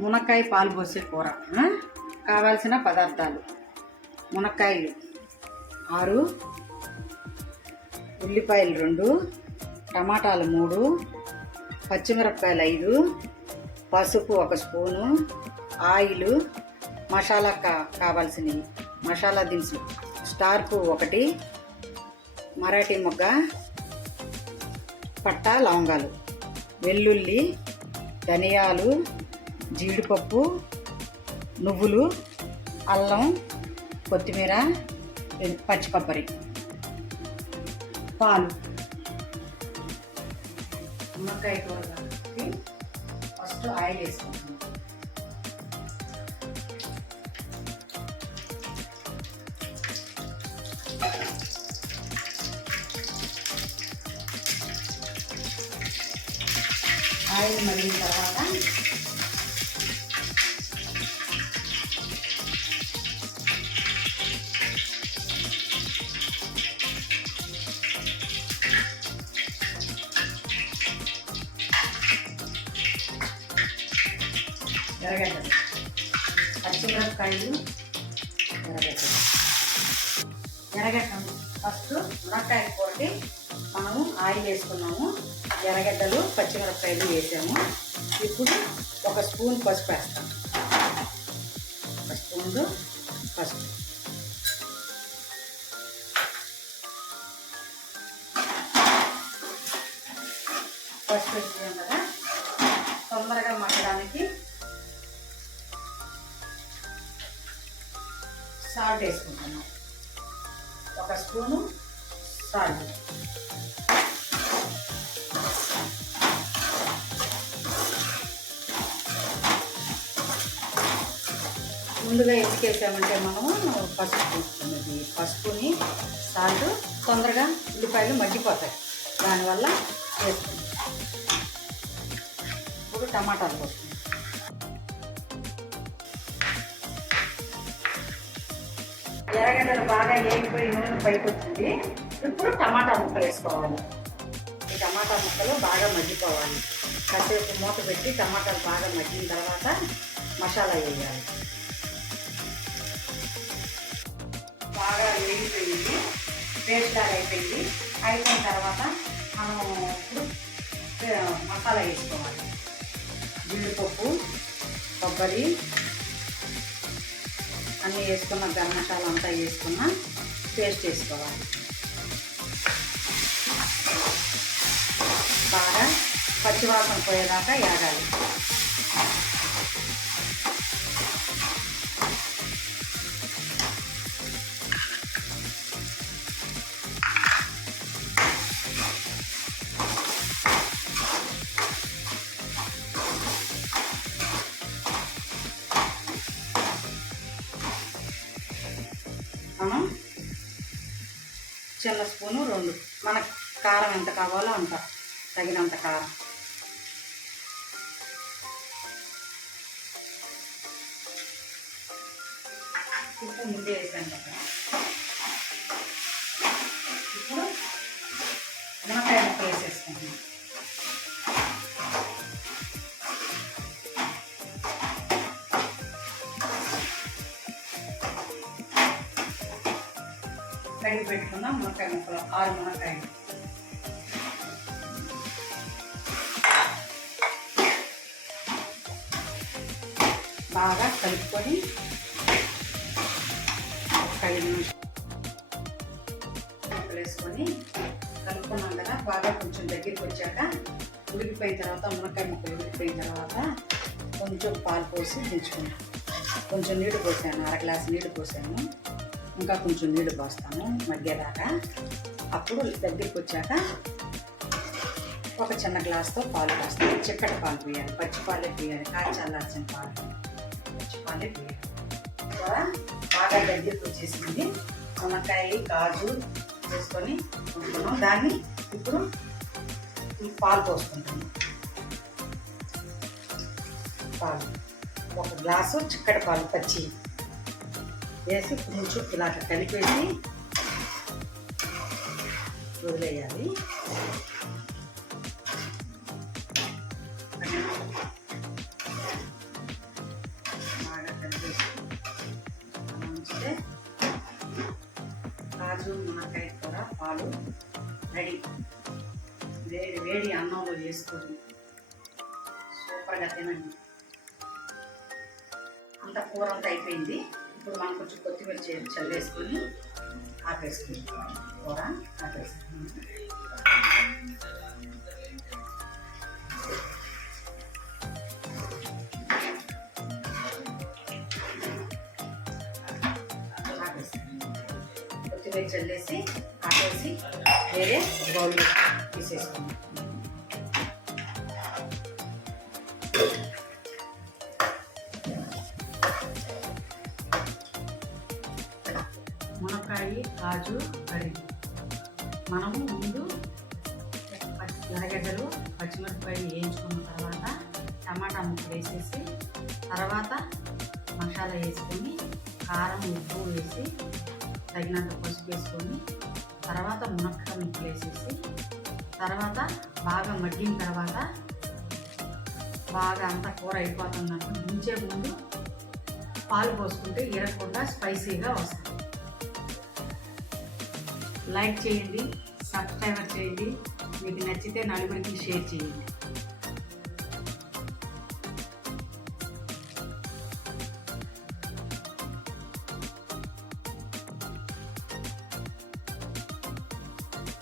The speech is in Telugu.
మునక్కాయ పాలు పోసే కూర కావాల్సిన పదార్థాలు. మునక్కాయలు ఆరు ఉల్లిపాయలు రెండు టమాటాలు మూడు పచ్చిమిరపకాయలు ఐదు పసుపు ఒక స్పూను ఆయిల్ మసాలా కా కావాల్సినవి. మసాలా దినుసులు. స్టార్కు ఒకటి మరాఠీ మొగ్గ పట్టా లవంగాలు వెల్లుల్లి ధనియాలు జీడిపప్పు నువ్వులు అల్లం కొత్తిమీర పచ్చి కొబ్బరి పాలు. నిమ్మకాయ కూర ఫస్ట్ ఆయిల్ వేసుకుంటాం ఆయిల్ మరిగిన తర్వాత ఎర్రగడ్డలు. పచ్చిమిరపకాయలు ఎర్రగడ్డలు. ఎర్రగడ్డలు. ఫస్ట్ మునక్కాయ కూరకి మనము ఆయిల్ వేసుకున్నాము. ఎర్రగడ్డలు పచ్చిమిరపకాయలు వేసాము. ఇప్పుడు ఒక స్పూన్ పసుపు వేస్తాం. ఒక స్పూన్ పసుపు. పసుపు వేసాం కదా? తొందరగా మట్టడానికి సాల్ట్ వేసుకుంటాను. ఒక స్పూను సాల్ట్. ముందుగా ఎందుకు మనము పసుపు ఇది పసుపుని సాల్ట్ తొందరగా ఉల్లిపాయలు మగ్గిపోతాయి. దానివల్ల వేసుకుంటాం. ఇప్పుడు టమాటాలు పోస్తాం ఎర్రగడ్డలు బాగా వేగిపోయి నూనె పైకి వచ్చింది ఇప్పుడు టమాటా ముక్కలు వేసుకోవాలి. ఈ టమాటా ముక్కలు బాగా మగ్గిపోవాలి. కాసేపు మూత పెట్టి టమాటాలు బాగా మగ్గిన తర్వాత మసాలా వేయాలి. బాగా వేగిపోయింది. పేస్ట్ లాగా అయిపోయింది. అయిపోయిన తర్వాత మనం ఇప్పుడు మసాలా వేసుకోవాలి. జీడిపప్పు కొబ్బరి అన్నీ వేసుకున్న గరం మసాలా అంతా వేసుకున్న పేస్ట్ చేసుకోవాలి. బాగా పచ్చివాసన పోయేదాకా ఏడాలి చిన్న స్పూను రెండు. మనకు కారం ఎంత కావాలో అంత తగినంత కారం. ఉప్పు ముందే వేసాను కదా. ఇప్పుడు మునక్కాయ ముక్కలు వేసేసుకుంటున్నాం. కడిగి పెట్టుకున్న మునక్కాయ ముక్కలు ఆరు మునక్కాయలు. బాగా కలుపుకొని ఒక ఐదు నిమిషాలు వేసుకొని కలుపుకున్నాం కదా బాగా కొంచెం దగ్గరికి వచ్చాక ఉడికిపోయిన తర్వాత మునక్కాయ ముక్కలు ఉడికిపోయిన తర్వాత కొంచెం పాలు పోసి దించుకున్నాం కొంచెం నీళ్ళు పోసాను అర గ్లాస్ నీళ్ళు పోసాను. ఇంకా కొంచెం నీళ్ళు పోస్తాము మగ్గేదాకా. అప్పుడు దగ్గరికి వచ్చాక ఒక చిన్న గ్లాస్తో పాలు పోస్తాను చిక్కటి పాలు పోయాలి. పచ్చి పాలే పోయాలి. కాచి పాలు. పచ్చి పాలే పోయాలి. బాగా దగ్గరికి వచ్చేసింది నిమ్మకాయ కాజు వేసుకొని ఉంటున్నాం దాన్ని ఇప్పుడు పాలు పోసుకుంటాము పాలు. ఒక గ్లాసు చిక్కటి పాలు పచ్చి. వేసి కొంచెం ఇలా కలిపేసి వదిలేయాలి. బాగా కలిపేసి ఉంచితే కాజు మునక్కాయ కూర పాలు రెడీ. వేడి వేడి అన్నంలో వేసుకొని సూపర్గా తినండి. అంత కూర అంతా అయిపోయింది. ఇప్పుడు మనం కొంచెం కొత్తిమీర చే- చల్లేసుకొని ఆపేసుకుని కూర ఆపేసుకుని ఆపేసుకుని కొత్తిమీర చల్లేసి ఆపేసి వేరే బౌల్ తీసేసుకున్నాం మునక్కాయ కాజు కర్రీ. మనము ముందు పచ్చి ఎర్రగడ్డలు పచ్చిమిరపకాయ వేయించుకున్న తర్వాత టమాటా ముక్కలు వేసేసి తర్వాత మసాలా వేసుకొని కారం ఉప్పు వేసి తగినంత పసుపు వేసుకొని తర్వాత మునక్కాయ ముక్కలు వేసేసి తర్వాత బాగా మగ్గిన తర్వాత బాగా అంతా కూర అయిపోతున్నట్టు దించే ముందు పాలు పోసుకుంటే ఇరగకుండా స్పైసీగా వస్తుంది. లైక్ చేయండి సబ్స్క్రైబర్ చేయండి మీకు నచ్చితే నలుగురికి షేర్ చేయండి.